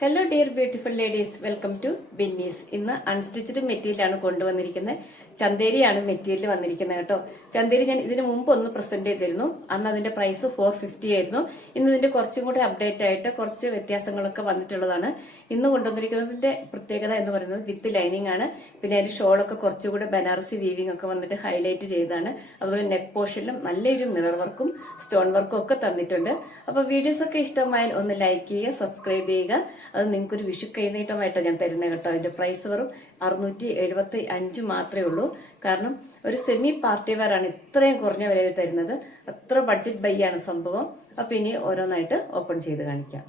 Hello dear beautiful ladies, welcome to Binnies. ഇന്ന് unstitched മെറ്റീരിയലാണ് കൊണ്ടുവന്നിരിക്കുന്നത്. ചന്തേരിയാണ് മെറ്റീരിയൽ വന്നിരിക്കുന്നത് കേട്ടോ. ചന്തേരി ഞാൻ ഇതിനു മുമ്പ് ഒന്ന് പ്രസന്റ് ചെയ്തിരുന്നു. അന്ന് അതിന്റെ പ്രൈസ് 450 ആയിരുന്നു. ഇന്ന് ഇതിന്റെ കുറച്ചും കൂടി അപ്ഡേറ്റ് ആയിട്ട് കുറച്ച് വ്യത്യാസങ്ങളൊക്കെ വന്നിട്ടുള്ളതാണ്. ഇന്ന് കൊണ്ടുവന്നിരിക്കുന്നതിന്റെ പ്രത്യേകത എന്ന് പറയുന്നത് വിത്ത് ലൈനിങ് ആണ്. പിന്നെ അതിന്റെ ഷോളൊക്കെ കുറച്ചുകൂടി ബനാറസി വീവിംഗ് ഒക്കെ വന്നിട്ട് ഹൈലൈറ്റ് ചെയ്താണ്. അതുപോലെ നെക്ക് പോർഷനിലും നല്ലൊരു മിറർ വർക്കും സ്റ്റോൺ വർക്കും ഒക്കെ തന്നിട്ടുണ്ട്. അപ്പൊ വീഡിയോസ് ഒക്കെ ഇഷ്ടമായാൽ ഒന്ന് ലൈക്ക് ചെയ്യുക, സബ്സ്ക്രൈബ് ചെയ്യുക. അത് നിങ്ങൾക്കൊരു വിഷു കൈനീട്ടമായിട്ടാണ് ഞാൻ തരുന്നത് കേട്ടോ. അതിന്റെ പ്രൈസ് വെറും 675 മാത്രമേ ഉള്ളൂ. കാരണം ഒരു സെമി പാർട്ടി വെയർ ആണ് ഇത്രയും കുറഞ്ഞ വിലയിൽ തരുന്നത്. അത്ര ബഡ്ജറ്റ് ബൈ ആണ് സംഭവം. അപ്പൊ ഇനി ഓരോന്നായിട്ട് ഓപ്പൺ ചെയ്ത് കാണിക്കാം.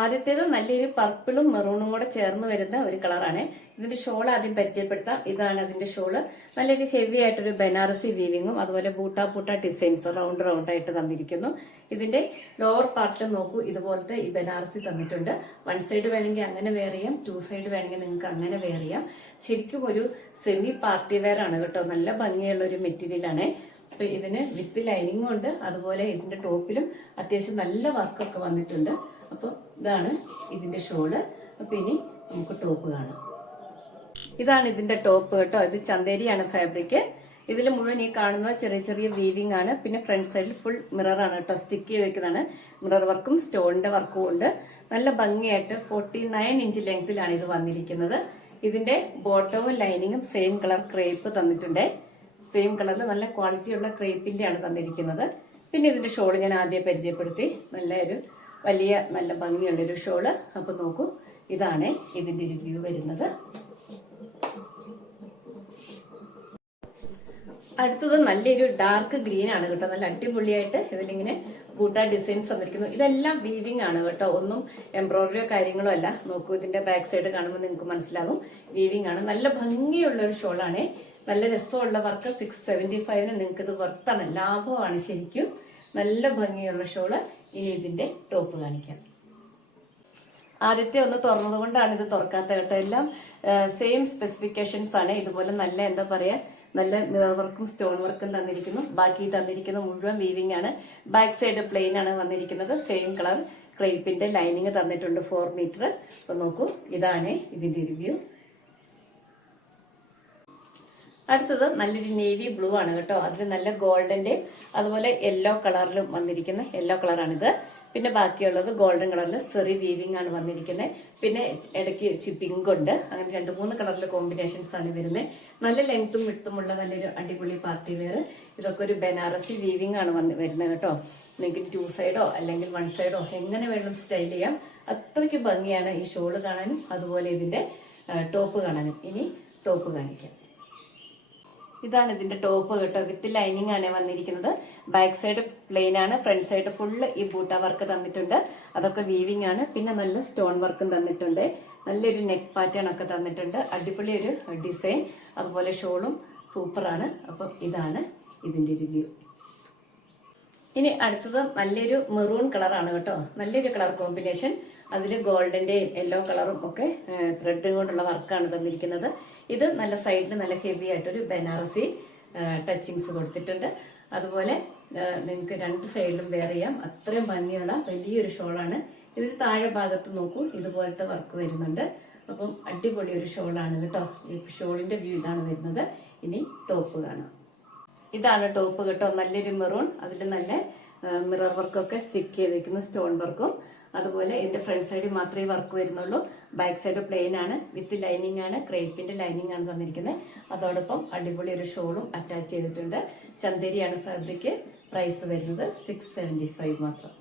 ആദ്യത്തേത് നല്ലൊരു പർപ്പിളും മെറൂണും കൂടെ ചേർന്ന് വരുന്ന ഒരു കളറാണ്. ഇതിന്റെ ഷോൾ ആദ്യം പരിചയപ്പെടുത്താം. ഇതാണ് അതിന്റെ ഷോള്. നല്ലൊരു ഹെവി ആയിട്ടൊരു ബനാറസി വീവിങ്ങും അതുപോലെ ബൂട്ട ഡിസൈൻസ് റൗണ്ട് ആയിട്ട് തന്നിരിക്കുന്നു. ഇതിന്റെ ലോവർ പാർട്ടിൽ നോക്കൂ, ഇതുപോലത്തെ ഈ ബനാറസി തന്നിട്ടുണ്ട്. വൺ സൈഡ് വേണമെങ്കിൽ അങ്ങനെ വെയർ ചെയ്യാം, ടു സൈഡ് വേണമെങ്കിൽ നിങ്ങൾക്ക് അങ്ങനെ വെയർ ചെയ്യാം. ശരിക്കും ഒരു സെമി പാർട്ടി വെയർ ആണ് കേട്ടോ. നല്ല ഭംഗിയുള്ള ഒരു മെറ്റീരിയൽ ആണ്. അപ്പൊ ഇതിന് വിത്ത് ലൈനിങ്ങും ഉണ്ട്. അതുപോലെ ഇതിന്റെ ടോപ്പിലും അത്യാവശ്യം നല്ല വർക്കൊക്കെ വന്നിട്ടുണ്ട്. അപ്പൊ ഇതാണ് ഇതിന്റെ ഷോള്. അപ്പൊ ഇനി നമുക്ക് ടോപ്പ് കാണാം. ഇതാണ് ഇതിന്റെ ടോപ്പ് കേട്ടോ. ഇത് ചന്തേരിയാണ് ഫാബ്രിക്. ഇതിൽ മുഴുവൻ ഈ കാണുന്ന ചെറിയ ചെറിയ വീവിംഗ് ആണ്. പിന്നെ ഫ്രണ്ട് സൈഡിൽ ഫുൾ മിറർ ആണ് കേട്ടോ. സ്റ്റിക്ക് ചെയ്ത് വെക്കുന്നതാണ്. മിറർ വർക്കും സ്റ്റോണിന്റെ വർക്കും ഉണ്ട്. നല്ല ഭംഗിയായിട്ട് 49 ഇഞ്ച് ലെങ്തിലാണ് ഇത് വന്നിരിക്കുന്നത്. ഇതിന്റെ ബോട്ടവും ലൈനിങ്ങും സെയിം കളർ ക്രേപ്പ് തന്നിട്ടുണ്ട്. സെയിം കളറിൽ നല്ല ക്വാളിറ്റിയുള്ള ക്രേപ്പിന്റെ ആണ് തന്നിരിക്കുന്നത്. പിന്നെ ഇതിന്റെ ഷോള് ഞാൻ ആദ്യം പരിചയപ്പെടുത്തി. നല്ല ഭംഗിയുള്ളൊരു ഷോള്. അപ്പൊ നോക്കൂ, ഇതാണ് ഇതിന്റെ ഒരു വ്യൂ വരുന്നത്. അടുത്തത് നല്ലൊരു ഡാർക്ക് ഗ്രീൻ ആണ് കേട്ടോ. നല്ല അടിപൊളിയായിട്ട് ഇതിലിങ്ങനെ ബൂട്ട ഡിസൈൻസ് തന്നിരിക്കുന്നു. ഇതെല്ലാം വീവിംഗ് ആണ് കേട്ടോ. ഒന്നും എംബ്രോയിഡറിയോ കാര്യങ്ങളോ അല്ല. നോക്കൂ, ഇതിന്റെ ബാക്ക് സൈഡ് കാണുമ്പോൾ നിങ്ങൾക്ക് മനസ്സിലാകും വീവിംഗ് ആണ്. നല്ല ഭംഗിയുള്ള ഒരു ഷോളാണ്. നല്ല രസമുള്ള വർക്ക്. 675 നിങ്ങൾക്ക് ഇത് വർത്താണ്, ലാഭമാണ് ശരിക്കും. നല്ല ഭംഗിയുള്ള ഷോള്. ഇനി ഇതിന്റെ ടോപ്പ് കാണിക്കാം. ആദ്യത്തെ ഒന്ന് തുറന്നത് കൊണ്ടാണ് ഇത് തുറക്കാത്ത കേട്ടോ. എല്ലാം സെയിം സ്പെസിഫിക്കേഷൻസ് ആണ്. ഇതുപോലെ നല്ല എന്താ പറയാ, നല്ല മിറർ വർക്കും സ്റ്റോൺ വർക്കും തന്നിരിക്കുന്നു. ബാക്കി തന്നിരിക്കുന്ന മുഴുവൻ വീവിംഗ് ആണ്. ബാക്ക് സൈഡ് പ്ലെയിൻ ആണ് വന്നിരിക്കുന്നത്. സെയിം കളർ ക്രേപ്പിന്റെ ലൈനിങ് തന്നിട്ടുണ്ട് 4 മീറ്റർ. അപ്പൊ നോക്കൂ, ഇതാണ് ഇതിന്റെ റിവ്യൂ. അടുത്തത് നല്ലൊരു നേവി ബ്ലൂ ആണ് കേട്ടോ. അതിൽ നല്ല ഗോൾഡന്റെ അതുപോലെ യെല്ലോ കളറിലും വന്നിരിക്കുന്ന യെല്ലോ കളറാണിത്. പിന്നെ ബാക്കിയുള്ളത് ഗോൾഡൻ കളറിൽ സെറി വീവിംഗ് ആണ് വന്നിരിക്കുന്നത്. പിന്നെ ഇടയ്ക്ക് പിങ്ക് ഉണ്ട്. അങ്ങനെ 2-3 കളറിലെ കോമ്പിനേഷൻസ് ആണ് വരുന്നത്. നല്ല ലെങ്ത്തും വിട്ടുമുള്ള നല്ലൊരു അടിപൊളി പാർട്ടി വെയർ. ഇതൊക്കെ ഒരു ബനാറസി വീവിംഗ് ആണ് വരുന്നത് കേട്ടോ. നിങ്ങൾക്ക് 2 സൈഡോ അല്ലെങ്കിൽ 1 സൈഡോ എങ്ങനെ വേണം സ്റ്റൈൽ ചെയ്യാം. അത്രയ്ക്ക് ഭംഗിയാണ് ഈ ഷോള് കാണാനും അതുപോലെ ഇതിന്റെ ടോപ്പ് കാണാനും. ഇനി ടോപ്പ് കാണിക്കാം. ഇതാണ് ഇതിന്റെ ടോപ്പ് കേട്ടോ. വിത്ത് ലൈനിങ് ആണ് വന്നിരിക്കുന്നത്. ബാക്ക് സൈഡ് പ്ലെയിൻ ആണ്. ഫ്രണ്ട് സൈഡ് ഫുള്ള് ഈ ബൂട്ട വർക്ക് തന്നിട്ടുണ്ട്. അതൊക്കെ വീവിംഗ് ആണ്. പിന്നെ നല്ല സ്റ്റോൺ വർക്കും തന്നിട്ടുണ്ട്. നല്ലൊരു നെക്ക് പാറ്റേൺ ഒക്കെ തന്നിട്ടുണ്ട്. അടിപൊളി ഒരു ഡിസൈൻ. അതുപോലെ ഷോളും സൂപ്പറാണ്. അപ്പം ഇതാണ് ഇതിന്റെ റിവ്യൂ. ഇനി അടുത്തത് നല്ലൊരു മെറൂൺ കളറാണ് കേട്ടോ. നല്ലൊരു കളർ കോമ്പിനേഷൻ. അതിൽ ഗോൾഡന്റെയും യെല്ലോ കളറും ഒക്കെ ത്രെഡ് കൊണ്ടുള്ള വർക്കാണ് തന്നിരിക്കുന്നത്. ഇത് നല്ല സൈഡിൽ നല്ല ഹെവി ആയിട്ടൊരു ബനാറസി ടച്ചിങ്സ് കൊടുത്തിട്ടുണ്ട്. അതുപോലെ നിങ്ങൾക്ക് 2 സൈഡിലും വെയർ ചെയ്യാം. അത്രയും ഭംഗിയുള്ള വലിയൊരു ഷോളാണ്. ഇതിൽ താഴെ ഭാഗത്ത് നോക്കൂ, ഇതുപോലത്തെ വർക്ക് വരുന്നുണ്ട്. അപ്പം അടിപൊളി ഒരു ഷോളാണ് കേട്ടോ. ഈ ഷോളിന്റെ വ്യൂ ഇതാണ് വരുന്നത്. ഇനി ടോപ്പ് കാണാം. ഇതാണ് ടോപ്പ് കേട്ടോ. നല്ലൊരു മെറൂൺ. അതിൽ നല്ല മിറർ വർക്കൊക്കെ സ്റ്റിക്ക് ചെയ്തിരിക്കുന്ന സ്റ്റോൺ വർക്കും. അതുപോലെ ഇതിന്റെ ഫ്രണ്ട് സൈഡിൽ മാത്രമേ വർക്ക് വരുന്നുള്ളൂ. ബാക്ക് സൈഡ് പ്ലെയിൻ ആണ്. വിത്ത് ലൈനിങ് ആണ്. ക്രേപ്പിന്റെ ലൈനിങ് ആണ് തന്നിരിക്കുന്നത്. അതോടൊപ്പം അടിപൊളി ഒരു ഷോളും അറ്റാച്ച് ചെയ്തിട്ടുണ്ട്. ചന്തേരിയാണ് ഫാബ്രിക്. പ്രൈസ് വരുന്നത് 675 മാത്രം.